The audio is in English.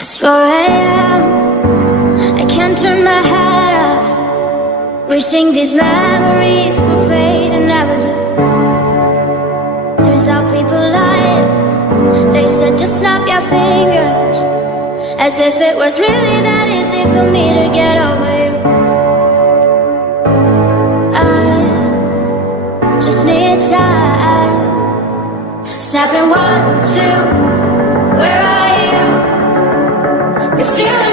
It's 4 a.m. I can't turn my head off, wishing these memories would fade and never do. Turns out people lied. They said just snap your fingers, as if it was really that easy for me to get over you. I just need time. Snapping 1, 2, where are you? You're feeling